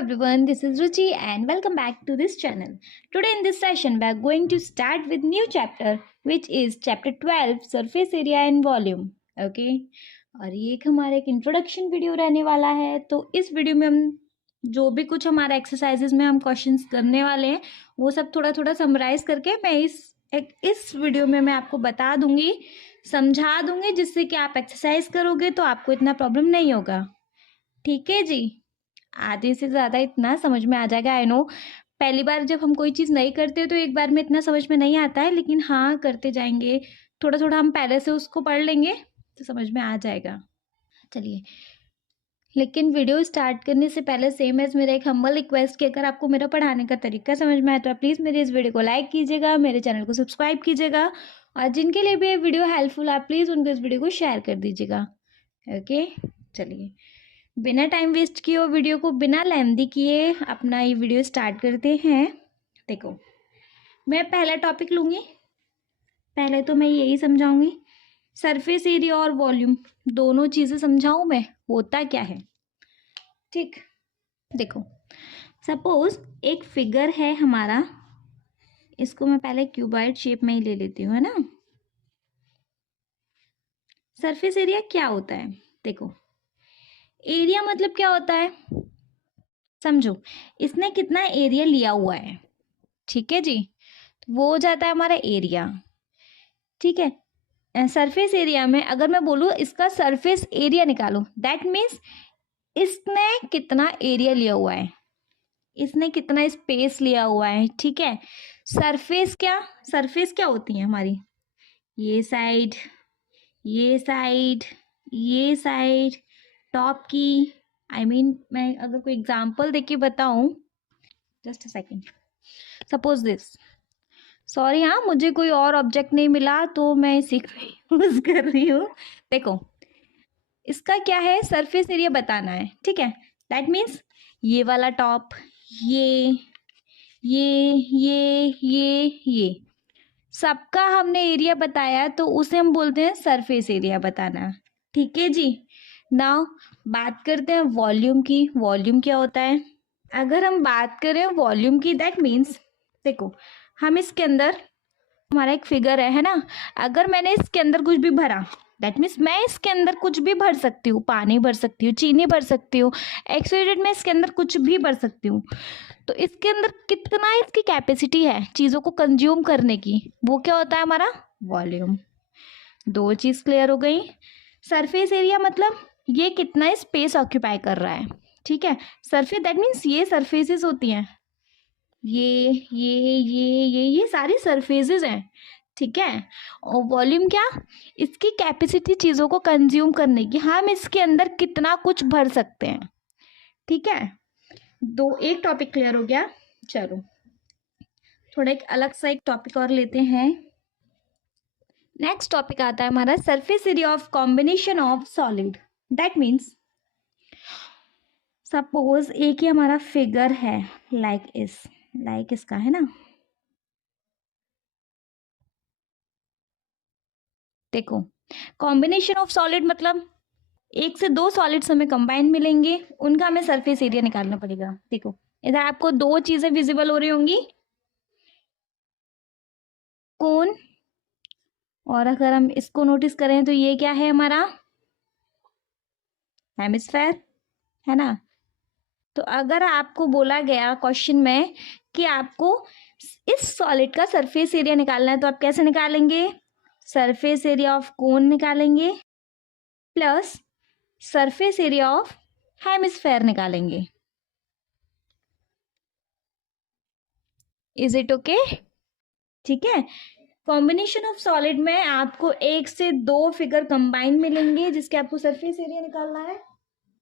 everyone, this is Ruchi and welcome back to this channel. Today in this session we are going to start with new chapter which is chapter 12 surface area and volume. Okay, और ये एक हमारा एक introduction video रहने वाला है. तो इस वीडियो में हम जो भी कुछ हमारा एक्सरसाइजेस में हम क्वेश्चंस करने वाले हैं वो सब थोड़ा थोड़ा समराइज करके मैं इस वीडियो में मैं आपको बता दूंगी, समझा दूंगी, जिससे कि आप एक्सरसाइज करोगे तो आपको इतना प्रॉब्लम नहीं होगा. ठीक है जी, आधे से ज़्यादा इतना समझ में आ जाएगा. आई नो पहली बार जब हम कोई चीज़ नहीं करते तो एक बार में इतना समझ में नहीं आता है, लेकिन हाँ करते जाएंगे थोड़ा थोड़ा हम पहले से उसको पढ़ लेंगे तो समझ में आ जाएगा. चलिए, लेकिन वीडियो स्टार्ट करने से पहले सेम एज मेरा एक हम्बल रिक्वेस्ट कि अगर आपको मेरा पढ़ाने का तरीका समझ में आए तो आप प्लीज़ मेरे इस वीडियो को लाइक कीजिएगा, मेरे चैनल को सब्सक्राइब कीजिएगा, और जिनके लिए भी ये वीडियो हेल्पफुल आप प्लीज़ उनको इस वीडियो को शेयर कर दीजिएगा. ओके, चलिए बिना टाइम वेस्ट किए और वीडियो को बिना लेंदी किए अपना ये वीडियो स्टार्ट करते हैं. देखो, मैं पहला टॉपिक लूँगी. पहले तो मैं यही समझाऊंगी, सरफेस एरिया और वॉल्यूम दोनों चीज़ें समझाऊं मैं होता क्या है. ठीक, देखो सपोज एक फिगर है हमारा, इसको मैं पहले क्यूबॉइड शेप में ही ले लेती हूँ, है ना. सरफेस एरिया क्या होता है? देखो, एरिया मतलब क्या होता है समझो, इसने कितना एरिया लिया हुआ है. ठीक है जी, वो हो जाता है हमारा एरिया. ठीक है, सरफेस एरिया में अगर मैं बोलूँ इसका सरफेस एरिया निकालो, दैट मीन्स इसने कितना एरिया लिया हुआ है, इसने कितना स्पेस लिया हुआ है. ठीक है, सरफेस क्या होती है हमारी, ये साइड, ये साइड, ये साइड, टॉप की. मैं अगर कोई एग्जांपल देके बताऊं, just a second, suppose this, sorry हाँ मुझे कोई और ऑब्जेक्ट नहीं मिला तो मैं इसी को यूज कर रही हूँ. देखो, इसका क्या है, सरफेस एरिया बताना है. ठीक है, दैट मीन्स ये वाला टॉप, ये ये सबका हमने एरिया बताया तो उसे हम बोलते हैं सरफेस एरिया बताना. ठीक है जी. नाउ बात करते हैं वॉल्यूम की. वॉल्यूम क्या होता है? अगर हम बात करें वॉल्यूम की, दैट मीन्स देखो, हम इसके अंदर हमारा एक फिगर है ना, अगर मैंने इसके अंदर कुछ भी भरा, दैट मीन्स मैं इसके अंदर कुछ भी भर सकती हूँ, पानी भर सकती हूँ, चीनी भर सकती हूँ, एक्सवाइजेड में इसके अंदर कुछ भी भर सकती हूँ. तो इसके अंदर कितना इसकी कैपेसिटी है चीज़ों को कंज्यूम करने की, वो क्या होता है हमारा वॉल्यूम. दो चीज़ क्लियर हो गई. सरफेस एरिया मतलब ये कितना स्पेस ऑक्यूपाई कर रहा है. ठीक है, सरफेस दैट मीन्स ये सरफेसेस होती हैं, ये सारी सरफेसेस हैं. ठीक है, और वॉल्यूम क्या, इसकी कैपेसिटी चीज़ों को कंज्यूम करने की, हम इसके अंदर कितना कुछ भर सकते हैं. ठीक है, एक टॉपिक क्लियर हो गया. चलो थोड़ा एक अलग सा एक टॉपिक और लेते हैं. नेक्स्ट टॉपिक आता है हमारा surface area of combination of solid. That means suppose एक ही हमारा फिगर है लाइक इसका है ना. देखो, कॉम्बिनेशन ऑफ सॉलिड मतलब एक से दो सॉलिड्स हमें कंबाइन मिलेंगे, उनका हमें सरफेस एरिया निकालना पड़ेगा. देखो, इधर आपको दो चीजें विजिबल हो रही होंगी, कोन, और अगर हम इसको नोटिस करें तो ये क्या है हमारा हेमिस्फेयर, है ना. तो अगर आपको बोला गया क्वेश्चन में कि आपको इस सॉलिड का सरफेस एरिया निकालना है तो आप कैसे निकालेंगे, सरफेस एरिया ऑफ कोन निकालेंगे plus surface area of hemisphere निकालेंगे. Is it okay? ठीक है, कॉम्बिनेशन ऑफ सॉलिड में आपको एक से दो फिगर कंबाइन मिलेंगे जिसके आपको सरफेस एरिया निकालना है,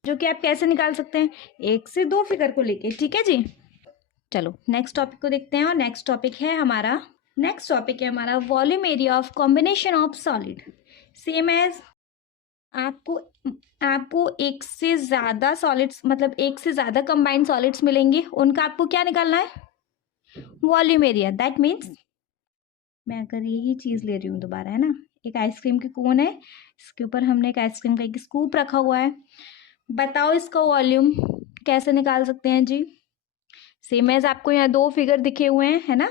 जो कि आप कैसे निकाल सकते हैं, एक से दो फिगर को लेके. ठीक है जी, चलो नेक्स्ट टॉपिक को देखते हैं. और नेक्स्ट टॉपिक है हमारा volume area of combination of solid. Same as आपको एक से ज़्यादा सॉलिड्स मतलब एक से ज़्यादा कंबाइंड सॉलिड्स मिलेंगे, उनका आपको क्या निकालना है, वॉल्यूम एरिया. दैट मीन्स मैं अगर यही चीज़ ले रही हूँ दोबारा, है ना, एक आइसक्रीम की कोन है, इसके ऊपर हमने एक आइसक्रीम का एक स्कूप रखा हुआ है, बताओ इसका वॉल्यूम कैसे निकाल सकते हैं जी। सेम एज आपको यहाँ दो फिगर दिखे हुए हैं, है ना।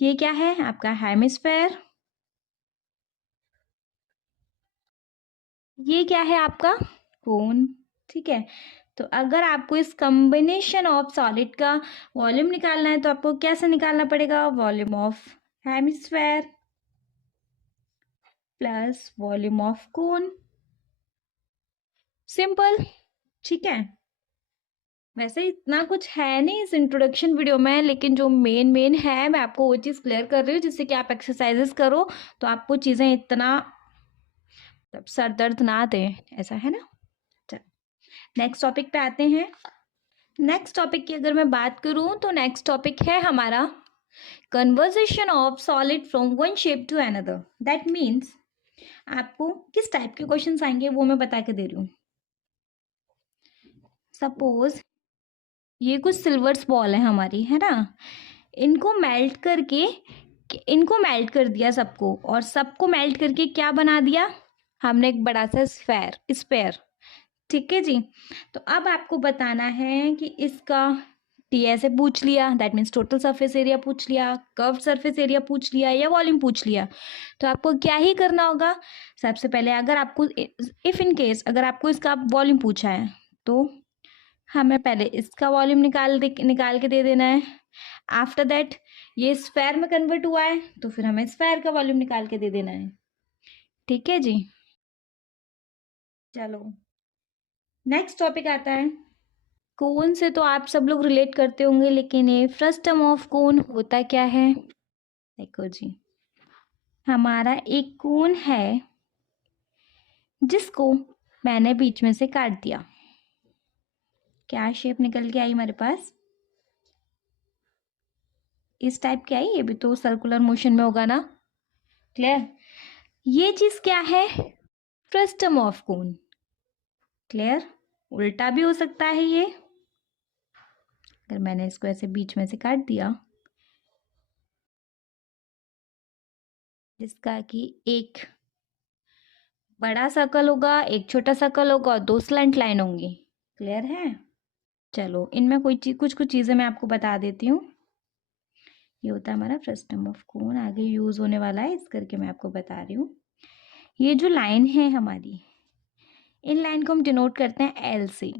ये क्या है आपका हेमिस्फेयर, ये क्या है आपका कोन, ठीक है। तो अगर आपको इस कॉम्बिनेशन ऑफ सॉलिड का वॉल्यूम निकालना है तो आपको कैसे निकालना पड़ेगा, volume of hemisphere plus volume of cone, simple, ठीक है। वैसे इतना कुछ है नहीं इस इंट्रोडक्शन वीडियो में, लेकिन जो मेन है मैं आपको वो चीज़ क्लियर कर रही हूँ जिससे कि आप एक्सरसाइजेस करो तो आपको चीज़ें इतना सर दर्द ना दें, ऐसा है ना। चलो नेक्स्ट टॉपिक पे आते हैं। नेक्स्ट टॉपिक की अगर मैं बात करूं तो नेक्स्ट टॉपिक है हमारा conversation of solid from one shape to another. That means आपको किस टाइप के क्वेश्चंस आएंगे वो मैं बता के दे रही हूँ। सपोज ये कुछ सिल्वर्स बॉल है हमारी, है ना। इनको मेल्ट करके, इनको मेल्ट कर दिया सबको, और सबको मेल्ट करके क्या बना दिया हमने, एक बड़ा सा स्फेयर, ठीक है जी। तो अब आपको बताना है कि इसका टी ऐसे पूछ लिया, that means total surface area पूछ लिया, कर्व सरफेस एरिया पूछ लिया, या वॉल्यूम पूछ लिया। तो आपको क्या ही करना होगा, सबसे पहले अगर आपको इफ इन केस अगर आपको इसका वॉल्यूम पूछा है तो हमें पहले इसका वॉल्यूम निकाल के दे देना है। आफ्टर दैट ये स्फेयर में कन्वर्ट हुआ है तो फिर हमें स्फेयर का वॉल्यूम निकाल के दे देना है, ठीक है जी। चलो नेक्स्ट टॉपिक आता है कोन से। तो आप सब लोग रिलेट करते होंगे, लेकिन ये फ्रस्टम ऑफ कोन होता क्या है। देखो जी, हमारा एक कोन है जिसको मैंने बीच में से काट दिया, क्या शेप निकल के आई हमारे पास, इस टाइप की आई। ये भी तो सर्कुलर मोशन में होगा ना, क्लियर। ये चीज क्या है, फ्रस्टम ऑफ कोन, क्लियर। उल्टा भी हो सकता है ये, अगर मैंने इसको ऐसे बीच में से काट दिया, जिसका कि एक बड़ा सर्कल होगा, एक छोटा सर्कल होगा और दो स्लैंट लाइन होंगी, क्लियर है। चलो इनमें कोई चीज, कुछ कुछ चीजें मैं आपको बता देती हूँ। ये होता है हमारा फ्रस्टम ऑफ कोन, आगे यूज होने वाला है, इस करके मैं आपको बता रही हूँ। ये जो लाइन है हमारी, इन लाइन को हम डिनोट करते हैं एल से।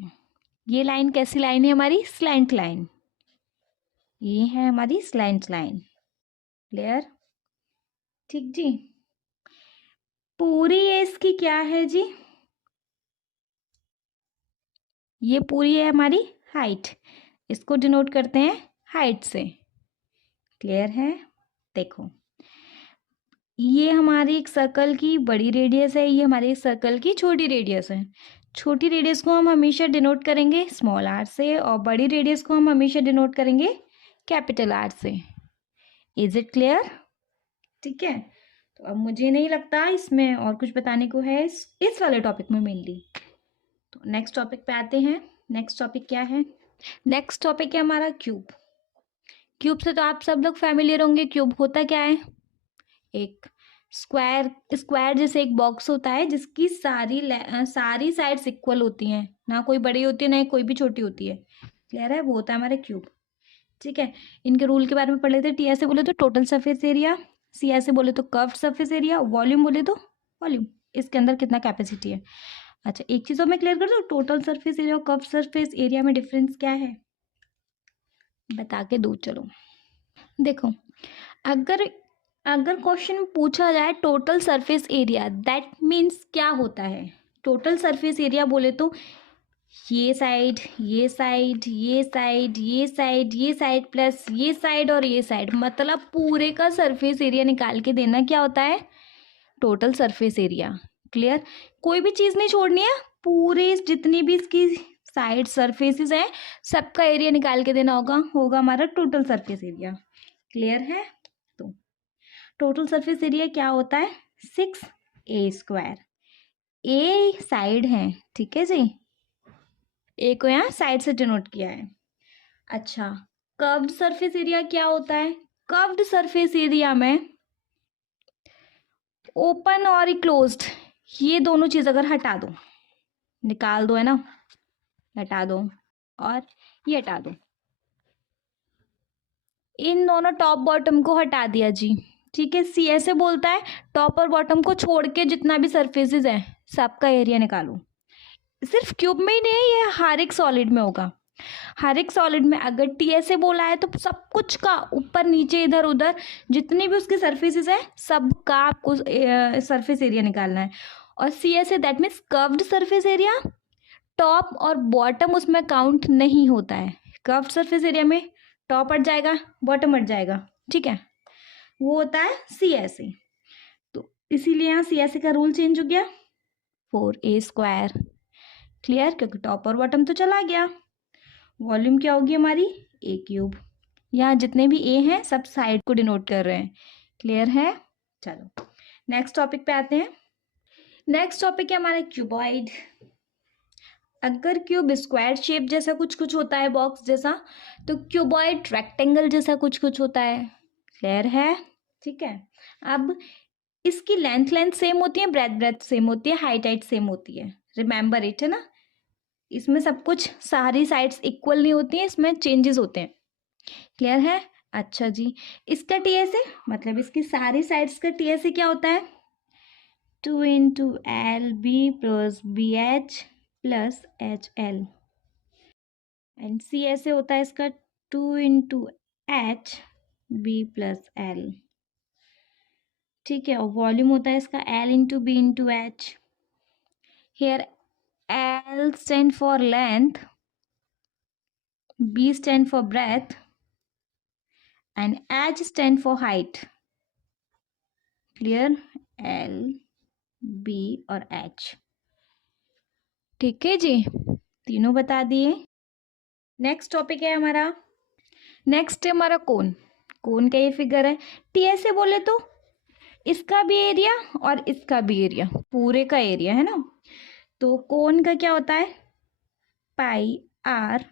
ये लाइन कैसी लाइन है हमारी, स्लैंट लाइन, ये है हमारी स्लैंट लाइन, क्लियर, ठीक जी। पूरी ये इसकी क्या है जी, ये पूरी है हमारी हाइट, इसको डिनोट करते हैं हाइट से, क्लियर है। देखो ये हमारी एक सर्कल की बड़ी रेडियस है, ये हमारे सर्कल की छोटी रेडियस है। छोटी रेडियस को हम हमेशा डिनोट करेंगे स्मॉल आर से, और बड़ी रेडियस को हम हमेशा डिनोट करेंगे कैपिटल आर से। इज इट क्लियर, ठीक है। तो अब मुझे नहीं लगता इसमें और कुछ बताने को है इस वाले टॉपिक में मेनली। तो नेक्स्ट टॉपिक पे आते हैं। नेक्स्ट टॉपिक क्या है, नेक्स्ट टॉपिक है हमारा क्यूब। क्यूब से तो आप सब लोग फैमिलियर होंगे। क्यूब होता क्या है, एक स्क्वायर जैसे एक बॉक्स होता है जिसकी सारी साइड्स इक्वल होती हैं, ना कोई बड़ी होती है ना कोई भी छोटी होती है, क्लियर है। वो होता है हमारा क्यूब, ठीक है। इनके रूल के बारे में पढ़ लेते हैं। टी ऐसे बोले तो टोटल सरफेस एरिया, सी ऐसे बोले तो कर्व्ड सरफेस एरिया, वॉल्यूम बोले तो वॉल्यूम, इसके अंदर कितना कैपेसिटी है। अच्छा एक चीज़ और मैं क्लियर कर दूँ, टोटल सरफेस एरिया और कर्व्ड सरफेस एरिया में डिफरेंस क्या है बता के दो। चलो देखो, अगर अगर क्वेश्चन पूछा जाए total surface area, that means क्या होता है। टोटल सरफेस एरिया बोले तो ये साइड, ये साइड, ये साइड, ये साइड, ये साइड प्लस ये साइड और ये साइड, मतलब पूरे का सरफेस एरिया निकाल के देना क्या होता है, टोटल सरफेस एरिया, क्लियर। कोई भी चीज़ नहीं छोड़नी है, पूरे जितनी भी इसकी साइड सरफेसेस हैं सबका एरिया निकाल के देना होगा हमारा टोटल सरफेस एरिया, क्लियर है। तो टोटल सरफेस एरिया क्या होता है, 6a²। ए साइड है, ठीक है जी, ए को यहाँ साइड से डिनोट किया है। अच्छा कर्व्ड सरफेस एरिया क्या होता है, कर्व्ड सरफेस एरिया में ओपन और क्लोज्ड ये दोनों चीज अगर हटा दो, निकाल दो, है ना, हटा दो और ये हटा दो। इन दोनों टॉप बॉटम को हटा दिया जी। ठीक है, सी ऐसे बोलता है टॉप और बॉटम को छोड़ के जितना भी सरफेसेस है सबका एरिया निकालो। सिर्फ क्यूब में ही नहीं है, ये हर एक सॉलिड में होगा। हर एक सॉलिड में अगर टी ऐसे बोला है तो सब कुछ का ऊपर नीचे इधर उधर जितनी भी उसकी सरफेसेस है सबका आपको सरफेस एरिया निकालना है। और सी ऐसे that means curved surface area, top और बॉटम उसमें काउंट नहीं होता है। कर्व्ड सरफेस एरिया में टॉप हट जाएगा, बॉटम हट जाएगा, ठीक है, वो होता है सी ऐसे। तो इसीलिए यहाँ सी ऐसे का रूल चेंज हो गया, 4a²। क्लियर, क्योंकि टॉप और बॉटम तो चला गया। वॉल्यूम क्या होगी हमारी, a³। यहाँ जितने भी a हैं सब साइड को डिनोट कर रहे हैं। क्लियर है। चलो नेक्स्ट टॉपिक पे आते हैं। नेक्स्ट टॉपिक है हमारा क्यूबॉइड। अगर क्यूब स्क्वायर शेप जैसा कुछ कुछ होता है, बॉक्स जैसा, तो क्यूबॉइड रेक्टेंगल जैसा कुछ कुछ होता है। क्लियर है, ठीक है। अब इसकी लेंथ सेम होती है, ब्रेथ सेम होती है, हाइट सेम होती है। रिमेंबर इट, है ना। इसमें सब कुछ सारी साइड्स इक्वल नहीं होती हैं, इसमें चेंजेस होते हैं। क्लियर है। अच्छा जी, इसका टीएसए मतलब इसकी सारी साइड्स का टीएसए क्या होता है, 2 into L B plus B H plus H L. And see ऐसे होता है इसका 2 into H B plus L. ठीक है, और वॉल्यूम होता है इसका L into B into H. Here L stand for length, B stand for breadth, and H stand for height. Clear? L, B और H। ठीक है जी, तीनों बता दिए। नेक्स्ट टॉपिक है हमारा, नेक्स्ट है हमारा कोन। कोन का ये फिगर है, टी ऐसे बोले तो इसका भी एरिया और इसका भी एरिया, पूरे का एरिया है ना। तो कोन का क्या होता है, पाई आर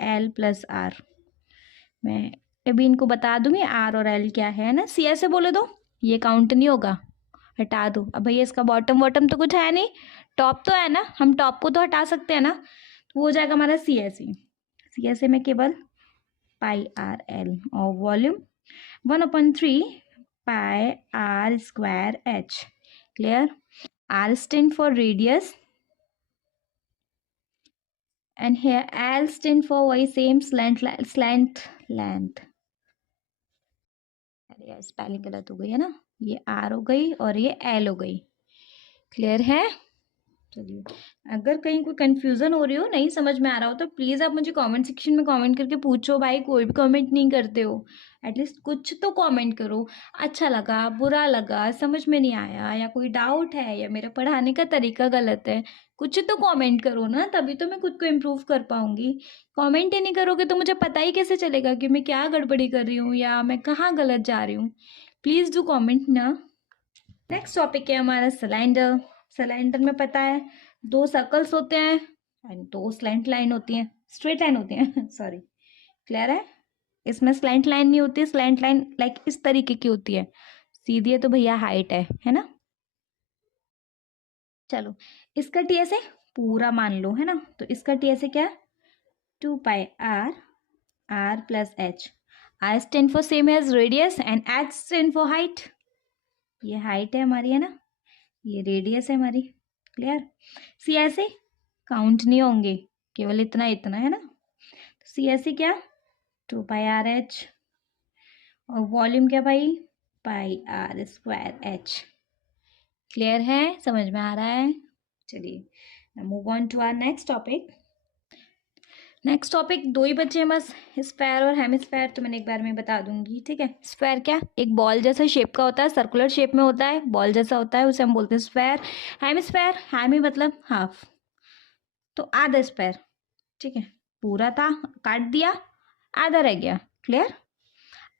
एल प्लस आर। मैं अभी इनको बता दूंगी आर और एल क्या है ना। सी ऐसे बोले दो ये काउंट नहीं होगा, हटा दो। अब भैया इसका बॉटम वॉटम तो कुछ है नहीं, टॉप तो है ना, हम टॉप को तो हटा सकते हैं ना, तो वो हो जाएगा हमारा सी ऐसे। सी ऐसे में केवल पाई आर एल और volume 1/3 pi r square h. Clear. R stand for radius and here L stand for वही सेम स्लैंट लेंथ। अरे स्पेलिंग गलत हो गई है ना, ये आर हो गई और ये एल हो गई। क्लियर है। चलिए, अगर कहीं कोई कंफ्यूजन हो रही हो, नहीं समझ में आ रहा हो, तो प्लीज़ आप मुझे कमेंट सेक्शन में कमेंट करके पूछो। भाई कोई भी कमेंट नहीं करते हो, एटलीस्ट कुछ तो कमेंट करो। अच्छा लगा, बुरा लगा, समझ में नहीं आया, या कोई डाउट है, या मेरा पढ़ाने का तरीका गलत है, कुछ तो कमेंट करो ना, तभी तो मैं खुद को इम्प्रूव कर पाऊंगी। कमेंट ही नहीं करोगे तो मुझे पता ही कैसे चलेगा कि मैं क्या गड़बड़ी कर रही हूँ या मैं कहाँ गलत जा रही हूँ। प्लीज़ डू कॉमेंट ना। नेक्स्ट टॉपिक है हमारा सिलेंडर। सिलेंडर में पता है 2 सर्कल्स होते हैं एंड 2 स्लैंट लाइन होती हैं, स्ट्रेट लाइन होती हैं सॉरी। क्लियर है। इसमें स्लैंट लाइन नहीं होती, स्लैंट लाइन लाइक इस तरीके की होती है, सीधी है तो भैया हाइट है ना। चलो इसका टीएसए पूरा मान लो, है ना। तो इसका टीएसए क्या है, 2 pi R R plus H. R stand for same as radius and H stand for height. ये हाइट है हमारी, है ना, ये रेडियस है हमारी। क्लियर। सी ऐसे काउंट नहीं होंगे, केवल इतना इतना, है ना। तो सी ऐसे क्या, 2 पाई आर एच और वॉल्यूम क्या भाई, pi r square h. Clear है, समझ में आ रहा है। चलिए move on to our next topic. Next topic 2 ही बच्चे हैं बस, स्फेयर और हेमिस्फेयर, तो मैंने एक बार में बता दूंगी। ठीक है, स्फेयर क्या, एक बॉल जैसा शेप का होता है, सर्कुलर शेप में होता है, बॉल जैसा होता है, उसे हम बोलते हैं स्फेयर। हेमिस्फेयर, हेमी मतलब हाफ, तो आधा स्फेयर। ठीक है, पूरा था काट दिया, आधा रह गया। क्लियर।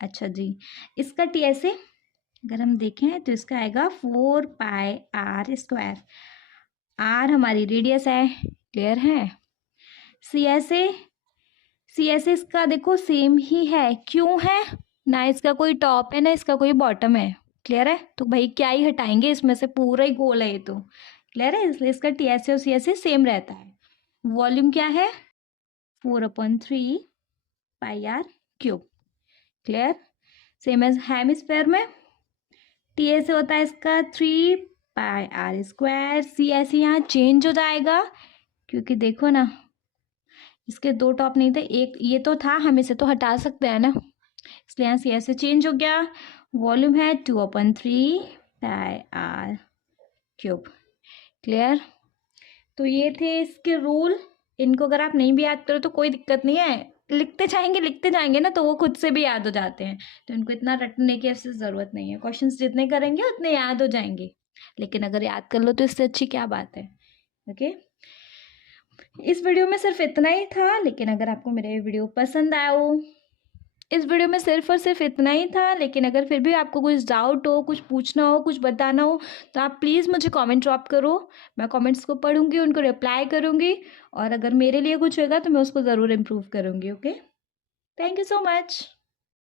अच्छा जी, इसका टीएसए अगर हम देखें तो इसका आएगा 4 पाई आर स्क्वायर। आर हमारी रेडियस है। क्लियर है। सी ऐसे इसका देखो सेम ही है, क्यों है ना, इसका कोई टॉप है ना इसका कोई बॉटम है। क्लियर है, तो भाई क्या ही हटाएंगे इसमें से, पूरा ही गोल है ये तो। क्लियर है, इसलिए इसका टी ऐसे और सी ऐसे सेम रहता है। वॉल्यूम क्या है 4/3 pi R cube. Clear. Same as hemisphere में टी ऐसे होता है इसका 3 पाई आर स्क्वायर। सी ऐसे यहाँ चेंज हो जाएगा क्योंकि देखो ना इसके दो टॉप नहीं थे, एक ये तो था, हम इसे तो हटा सकते हैं ना, इसलिए यहाँ सी ऐसे चेंज हो गया। वॉल्यूम है 2/3 पाई आर क्यूब। क्लियर। तो ये थे इसके रूल। इनको अगर आप नहीं भी याद करो तो कोई दिक्कत नहीं है, लिखते जाएंगे ना तो वो खुद से भी याद हो जाते हैं, तो इनको इतना रटने की ऐसे ज़रूरत नहीं है। क्वेश्चंस जितने करेंगे उतने याद हो जाएंगे, लेकिन अगर याद कर लो तो इससे अच्छी क्या बात है। ओके। इस वीडियो में सिर्फ इतना ही था, लेकिन अगर आपको मेरे वीडियो पसंद आया हो, इस वीडियो में सिर्फ और सिर्फ इतना ही था, लेकिन अगर फिर भी आपको कुछ डाउट हो, कुछ पूछना हो, कुछ बताना हो, तो आप प्लीज़ मुझे कमेंट ड्रॉप करो। मैं कमेंट्स को पढ़ूंगी, उनको रिप्लाई करूंगी, और अगर मेरे लिए कुछ होगा तो मैं उसको ज़रूर इम्प्रूव करूंगी। Okay, thank you so much.